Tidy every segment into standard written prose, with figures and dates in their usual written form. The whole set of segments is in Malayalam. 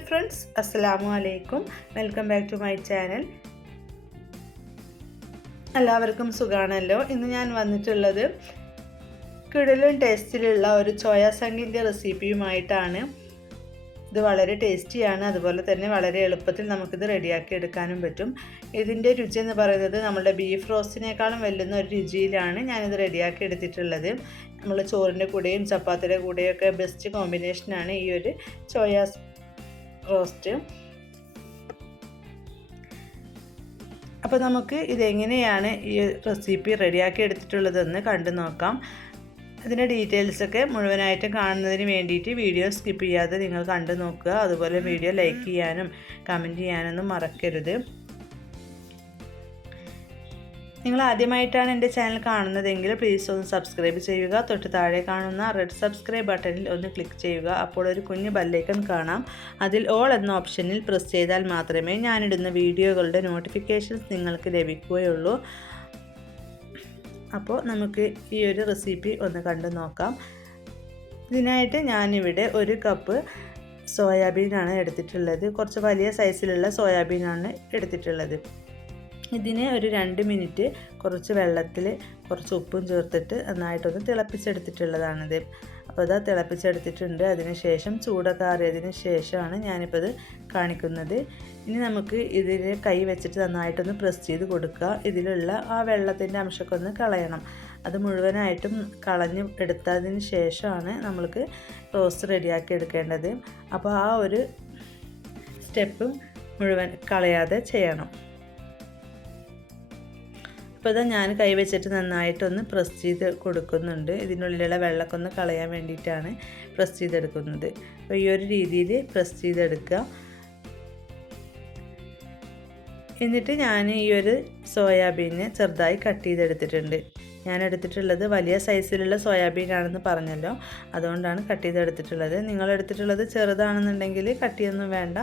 ഡിയർ ഫ്രണ്ട്സ്, അസ്സലാമു അലൈക്കും. Welcome back to my channel. എല്ലാവർക്കും സുഖാണല്ലോ. ഇന്ന് ഞാൻ വന്നിട്ടുള്ളത് കിടിലൻ ടേസ്റ്റിലുള്ള ഒരു സോയ ചങ്കിൻ്റെ റെസിപ്പിയുമായിട്ടാണ്. ഇത് വളരെ ടേസ്റ്റിയാണ്, അതുപോലെ തന്നെ വളരെ എളുപ്പത്തിൽ നമുക്കിത് റെഡിയാക്കി എടുക്കാനും പറ്റും. ഇതിൻ്റെ രുചി എന്ന് പറയുന്നത് നമ്മുടെ ബീഫ് റോസ്റ്റിനേക്കാളും വെല്ലുന്ന ഒരു രുചിയിലാണ് ഞാനിത് റെഡിയാക്കി എടുത്തിട്ടുള്ളത്. നമ്മൾ ചോറിൻ്റെ കൂടെയും ചപ്പാത്തിയുടെ കൂടെയൊക്കെ ബെസ്റ്റ് കോമ്പിനേഷനാണ് ഈ ഒരു സോയ റോസ്റ്റ്. അപ്പോൾ നമുക്ക് ഇതെങ്ങനെയാണ് ഈ റെസിപ്പി റെഡിയാക്കി എടുത്തിട്ടുള്ളതെന്ന് കണ്ടു നോക്കാം. അതിൻ്റെ ഡീറ്റെയിൽസൊക്കെ മുഴുവനായിട്ട് കാണുന്നതിന് വേണ്ടിയിട്ട് വീഡിയോ സ്കിപ്പ് ചെയ്യാതെ നിങ്ങൾ കണ്ടു നോക്കുക. അതുപോലെ വീഡിയോ ലൈക്ക് ചെയ്യാനും കമൻറ്റ് ചെയ്യാനൊന്നും മറക്കരുത്. നിങ്ങൾ ആദ്യമായിട്ടാണ് എൻ്റെ ചാനൽ കാണുന്നതെങ്കിൽ പ്ലീസ് ഒന്ന് സബ്സ്ക്രൈബ് ചെയ്യുക. തൊട്ട് താഴെ കാണുന്ന റെഡ് സബ്സ്ക്രൈബ് ബട്ടണിൽ ഒന്ന് ക്ലിക്ക് ചെയ്യുക. അപ്പോൾ ഒരു കുഞ്ഞ് ബെല്ലൈക്കൺ കാണാം. അതിൽ ഓൾ എന്ന ഓപ്ഷനിൽ പ്രസ് ചെയ്താൽ മാത്രമേ ഞാനിടുന്ന വീഡിയോകളുടെ നോട്ടിഫിക്കേഷൻസ് നിങ്ങൾക്ക് ലഭിക്കുകയുള്ളൂ. അപ്പോൾ നമുക്ക് ഈ ഒരു റെസിപ്പി ഒന്ന് കണ്ടു നോക്കാം. ഇതിനായിട്ട് ഞാനിവിടെ 1 കപ്പ് സോയാബീനാണ് എടുത്തിട്ടുള്ളത്. കുറച്ച് വലിയ സൈസിലുള്ള സോയാബീനാണ് എടുത്തിട്ടുള്ളത്. ഇതിനെ ഒരു 2 മിനിറ്റ് കുറച്ച് വെള്ളത്തിൽ കുറച്ച് ഉപ്പും ചേർത്തിട്ട് നന്നായിട്ടൊന്ന് തിളപ്പിച്ചെടുത്തിട്ടുള്ളതാണിത്. അപ്പോൾ അത് തിളപ്പിച്ചെടുത്തിട്ടുണ്ട്. അതിന് ശേഷം ചൂടൊക്കെ ആറിയതിന് ശേഷമാണ് ഞാനിപ്പോൾ ഇത് കാണിക്കുന്നത്. ഇനി നമുക്ക് ഇതിൽ കൈ വെച്ചിട്ട് നന്നായിട്ടൊന്ന് പ്രസ് ചെയ്ത് കൊടുക്കുക. ഇതിലുള്ള ആ വെള്ളത്തിൻ്റെ അംശമൊക്കെ ഒന്ന് കളയണം. അത് മുഴുവനായിട്ടും കളഞ്ഞ് എടുത്തതിന് ശേഷമാണ് നമ്മൾക്ക് റോസ്റ്റ് റെഡിയാക്കി എടുക്കേണ്ടത്. അപ്പോൾ ആ ഒരു സ്റ്റെപ്പും മുഴുവൻ കളയാതെ ചെയ്യണം. അപ്പോൾ ഇതാ ഞാൻ കൈവച്ചിട്ട് നന്നായിട്ടൊന്ന് പ്രസ് ചെയ്ത് കൊടുക്കുന്നുണ്ട്. ഇതിനുള്ളിലുള്ള വെള്ളമൊക്കെ ഒന്ന് കളയാൻ വേണ്ടിയിട്ടാണ് പ്രസ് ചെയ്തെടുക്കുന്നത്. അപ്പോൾ ഈ ഒരു രീതിയിൽ പ്രസ് ചെയ്തെടുക്കുക. എന്നിട്ട് ഞാൻ ഈ ഒരു സോയാബീനെ ചെറുതായി കട്ട് ചെയ്തെടുത്തിട്ടുണ്ട്. ഞാൻ എടുത്തിട്ടുള്ളത് വലിയ സൈസിലുള്ള സോയാബീനാണെന്ന് പറഞ്ഞല്ലോ, അതുകൊണ്ടാണ് കട്ട് ചെയ്തെടുത്തിട്ടുള്ളത്. നിങ്ങളെടുത്തിട്ടുള്ളത് ചെറുതാണെന്നുണ്ടെങ്കിൽ കട്ട് ചെയ്യൊന്നും വേണ്ട.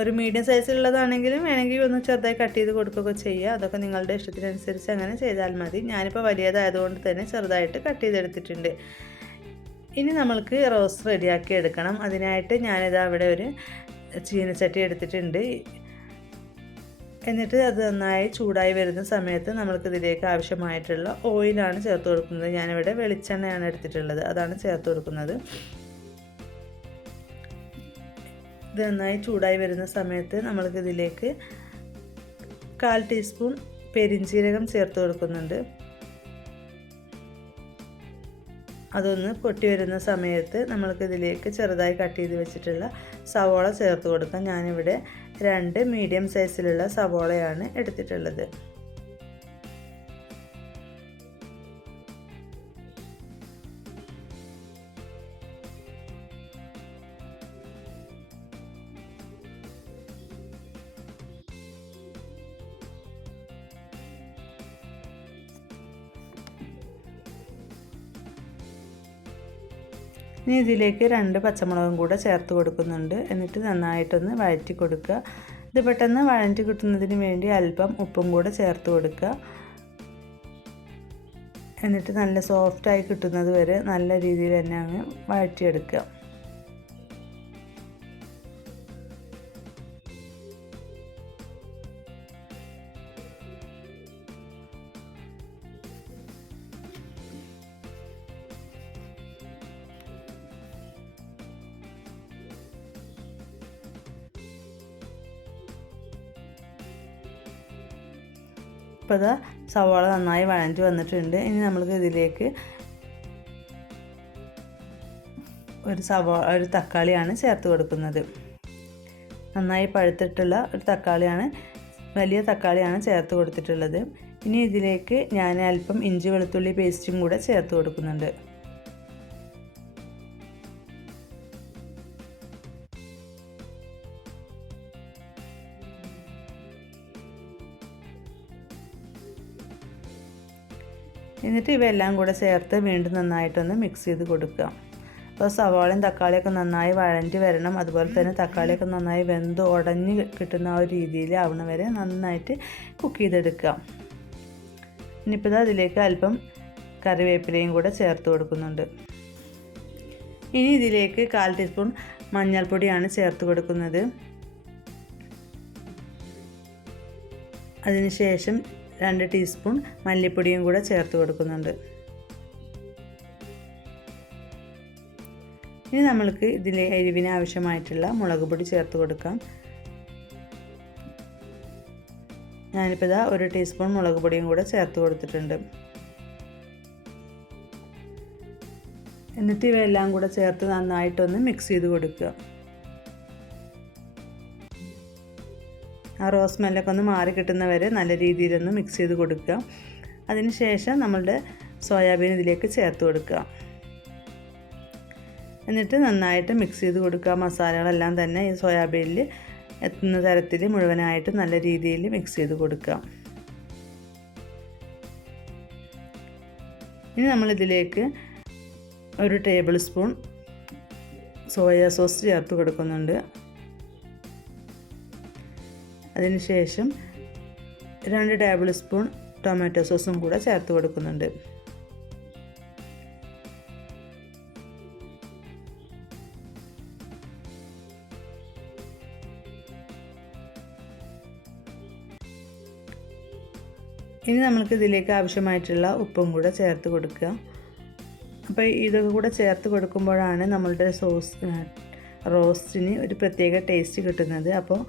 ഒരു മീഡിയം സൈസിലുള്ളതാണെങ്കിലും വേണമെങ്കിൽ ഒന്ന് ചെറുതായി കട്ട് ചെയ്ത് കൊടുക്കുകയൊക്കെ ചെയ്യുക. അതൊക്കെ നിങ്ങളുടെ ഇഷ്ടത്തിനനുസരിച്ച് അങ്ങനെ ചെയ്താൽ മതി. ഞാനിപ്പോൾ വലിയതായതുകൊണ്ട് തന്നെ ചെറുതായിട്ട് കട്ട് ചെയ്തെടുത്തിട്ടുണ്ട്. ഇനി നമ്മൾക്ക് റോസ്റ്റ് റെഡിയാക്കി എടുക്കണം. അതിനായിട്ട് ഞാനിതാ അവിടെ ഒരു ചീനച്ചട്ടി എടുത്തിട്ടുണ്ട്. എന്നിട്ട് അത് നന്നായി ചൂടായി വരുന്ന സമയത്ത് നമ്മൾക്കിതിലേക്ക് ആവശ്യമായിട്ടുള്ള ഓയിലാണ് ചേർത്ത് കൊടുക്കുന്നത്. ഞാനിവിടെ വെളിച്ചെണ്ണയാണ് എടുത്തിട്ടുള്ളത്, അതാണ് ചേർത്ത് കൊടുക്കുന്നത്. ഇത് നന്നായി ചൂടായി വരുന്ന സമയത്ത് നമ്മൾക്കിതിലേക്ക് 1/4 ടീസ്പൂൺ പെരിഞ്ജീരകം ചേർത്ത് കൊടുക്കുന്നുണ്ട്. അതൊന്ന് പൊട്ടി വരുന്ന സമയത്ത് നമ്മൾക്കിതിലേക്ക് ചെറുതായി കട്ട് ചെയ്ത് വെച്ചിട്ടുള്ള സവോള ചേർത്ത് കൊടുക്കാം. ഞാനിവിടെ 2 മീഡിയം സൈസിലുള്ള സവോളയാണ് എടുത്തിട്ടുള്ളത്. ഇനി ഇതിലേക്ക് 2 പച്ചമുളകും കൂടെ ചേർത്ത് കൊടുക്കുന്നുണ്ട്. എന്നിട്ട് നന്നായിട്ടൊന്ന് വഴറ്റി കൊടുക്കുക. ഇത് പെട്ടെന്ന് വഴറ്റി കിട്ടുന്നതിന് വേണ്ടി അല്പം ഉപ്പും കൂടെ ചേർത്ത് കൊടുക്കുക. എന്നിട്ട് നല്ല സോഫ്റ്റായി കിട്ടുന്നത് വരെ നല്ല രീതിയിൽ തന്നെ അങ്ങ് വഴറ്റിയെടുക്കുക. ഇപ്പോൾ ഇതാ സവാള നന്നായി വഴറ്റി വന്നിട്ടുണ്ട്. ഇനി നമ്മൾക്ക് ഇതിലേക്ക് ഒരു തക്കാളിയാണ് ചേർത്ത് കൊടുക്കുന്നത്. നന്നായി പഴുത്തിട്ടുള്ള ഒരു തക്കാളിയാണ്, വലിയ തക്കാളിയാണ് ചേർത്ത് കൊടുത്തിട്ടുള്ളത്. ഇനി ഇതിലേക്ക് ഞാൻ അല്പം ഇഞ്ചി വെളുത്തുള്ളി പേസ്റ്റും കൂടെ ചേർത്ത് കൊടുക്കുന്നുണ്ട്. എന്നിട്ട് ഇവയെല്ലാം കൂടെ ചേർത്ത് വീണ്ടും നന്നായിട്ടൊന്ന് മിക്സ് ചെയ്ത് കൊടുക്കുക. അപ്പോൾ സവാളയും തക്കാളിയൊക്കെ നന്നായി വഴറ്റി വരണം. അതുപോലെ തന്നെ തക്കാളിയൊക്കെ നന്നായി വെന്ത് ഉടഞ്ഞ് കിട്ടുന്ന ആ ഒരു രീതിയിൽ ആവണ വരെ നന്നായിട്ട് കുക്ക് ചെയ്തെടുക്കുക. ഇനിയിപ്പോൾ അതിലേക്ക് അല്പം കറിവേപ്പിലയും കൂടെ ചേർത്ത് കൊടുക്കുന്നുണ്ട്. ഇനി ഇതിലേക്ക് 1/4 ടീസ്പൂൺ മഞ്ഞൾപ്പൊടിയാണ് ചേർത്ത് കൊടുക്കുന്നത്. അതിനുശേഷം 2 ടീസ്പൂൺ മല്ലിപ്പൊടിയും കൂടെ ചേർത്ത് കൊടുക്കുന്നുണ്ട്. ഇനി നമ്മൾക്ക് ഇതിലെ എരിവിന് ആവശ്യമായിട്ടുള്ള മുളക് പൊടി ചേർത്ത് കൊടുക്കാം. ഞാനിപ്പോൾ ഇതാ 1 ടീസ്പൂൺ മുളക് പൊടിയും കൂടെ ചേർത്ത് കൊടുത്തിട്ടുണ്ട്. എന്നിട്ട് ഇവയെല്ലാം കൂടെ ചേർത്ത് നന്നായിട്ടൊന്ന് മിക്സ് ചെയ്ത് കൊടുക്കുക. ആ റോസ് സ്മെല്ലൊക്കെ ഒന്ന് മാറി കിട്ടുന്നവരെ നല്ല രീതിയിലൊന്ന് മിക്സ് ചെയ്ത് കൊടുക്കുക. അതിനുശേഷം നമ്മളുടെ സോയാബീൻ ഇതിലേക്ക് ചേർത്ത് കൊടുക്കുക. എന്നിട്ട് നന്നായിട്ട് മിക്സ് ചെയ്ത് കൊടുക്കുക. മസാലകളെല്ലാം തന്നെ ഈ സോയാബീനിൽ എത്തുന്ന തരത്തിൽ മുഴുവനായിട്ട് നല്ല രീതിയിൽ മിക്സ് ചെയ്ത് കൊടുക്കുക. ഇനി നമ്മളിതിലേക്ക് 1 ടേബിൾ സ്പൂൺ സോയ സോസ് ചേർത്ത് കൊടുക്കുന്നുണ്ട്. അതിനുശേഷം 2 ടേബിൾ സ്പൂൺ ടൊമാറ്റോ സോസും കൂടെ ചേർത്ത് കൊടുക്കുന്നുണ്ട്. ഇനി നമ്മൾക്ക് ഇതിലേക്ക് ആവശ്യമായിട്ടുള്ള ഉപ്പും കൂടെ ചേർത്ത് കൊടുക്കുക. അപ്പോൾ ഇതൊക്കെ കൂടെ ചേർത്ത് കൊടുക്കുമ്പോഴാണ് നമ്മളുടെ റോസ്റ്റിന് ഒരു പ്രത്യേക ടേസ്റ്റ് കിട്ടുന്നത്. അപ്പോൾ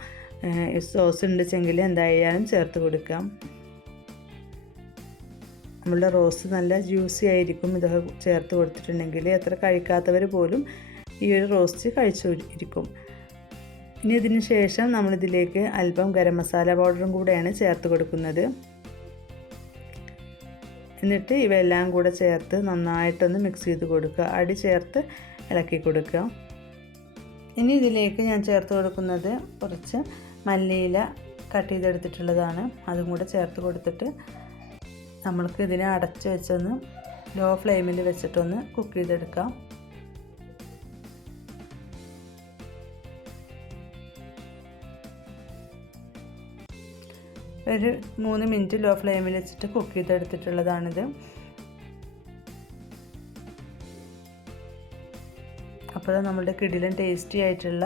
സോസ് ഉണ്ടെങ്കിൽ എന്തായാലും ചേർത്ത് കൊടുക്കാം. നമ്മളുടെ റോസ്റ്റ് നല്ല ജ്യൂസി ആയിരിക്കും ഇതൊക്കെ ചേർത്ത് കൊടുത്തിട്ടുണ്ടെങ്കിൽ. എത്ര കഴിക്കാത്തവർ പോലും ഈ ഒരു റോസ്റ്റ് കഴിച്ചിരിക്കും. ഇനി ഇതിന് ശേഷം നമ്മളിതിലേക്ക് അല്പം ഗരം മസാല പൗഡറും കൂടെയാണ് ചേർത്ത് കൊടുക്കുന്നത്. എന്നിട്ട് ഇവയെല്ലാം കൂടെ ചേർത്ത് നന്നായിട്ടൊന്ന് മിക്സ് ചെയ്ത് കൊടുക്കുക. അടി ചേർത്ത് ഇളക്കി കൊടുക്കുക. ഇനി ഇതിലേക്ക് ഞാൻ ചേർത്ത് കൊടുക്കുന്നത് കുറച്ച് മല്ലിയില കട്ട് ചെയ്തെടുത്തിട്ടുള്ളതാണ്. അതും കൂടെ ചേർത്ത് കൊടുത്തിട്ട് നമ്മൾക്ക് ഇതിനെ അടച്ച് വെച്ചൊന്ന് ലോ ഫ്ലെയിമിൽ വെച്ചിട്ടൊന്ന് കുക്ക് ചെയ്തെടുക്കാം. ഒരു 3 മിനിറ്റ് ലോ ഫ്ലെയിമിൽ വെച്ചിട്ട് കുക്ക് ചെയ്തെടുത്തിട്ടുള്ളതാണിത്. അപ്പോൾ നമ്മളുടെ കിടിലൻ ടേസ്റ്റി ആയിട്ടുള്ള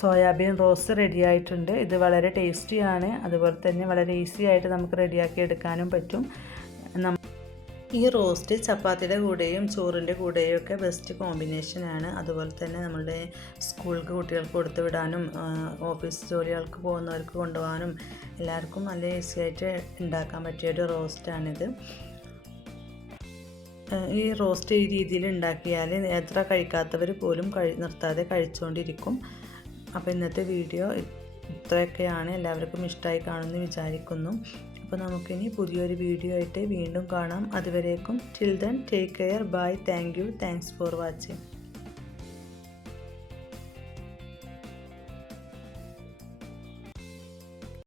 സോയാബീൻ റോസ്റ്റ് റെഡി ആയിട്ടുണ്ട്. ഇത് വളരെ ടേസ്റ്റിയാണ്. അതുപോലെ തന്നെ വളരെ ഈസി ആയിട്ട് നമുക്ക് റെഡിയാക്കി എടുക്കാനും പറ്റും. ഈ റോസ്റ്റ് ചപ്പാത്തിയുടെ കൂടെയും ചോറിൻ്റെ കൂടെയും ഒക്കെ ബെസ്റ്റ് കോമ്പിനേഷനാണ്. അതുപോലെ തന്നെ നമ്മളുടെ സ്കൂൾക്ക് കുട്ടികൾക്ക് കൊടുത്തു വിടാനും ഓഫീസ് ജോലികൾക്ക് പോകുന്നവർക്ക് കൊണ്ടുപോകാനും എല്ലാവർക്കും നല്ല ഈസി ആയിട്ട് ഉണ്ടാക്കാൻ പറ്റിയൊരു റോസ്റ്റാണിത്. ഈ റോസ്റ്റ് ഈ രീതിയിൽ ഉണ്ടാക്കിയാൽ എത്ര കഴിക്കാത്തവർ പോലും നിർത്താതെ കഴിച്ചുകൊണ്ടിരിക്കും. അപ്പോൾ ഇന്നത്തെ വീഡിയോ ഇത്രയൊക്കെയാണ്. എല്ലാവർക്കും ഇഷ്ടമായി കാണുമെന്ന് വിചാരിക്കുന്നു. അപ്പോൾ നമുക്കിനി പുതിയൊരു വീഡിയോ ആയിട്ട് വീണ്ടും കാണാം. അതുവരേക്കും till then take care. Bye. Thank you. Thanks for watching.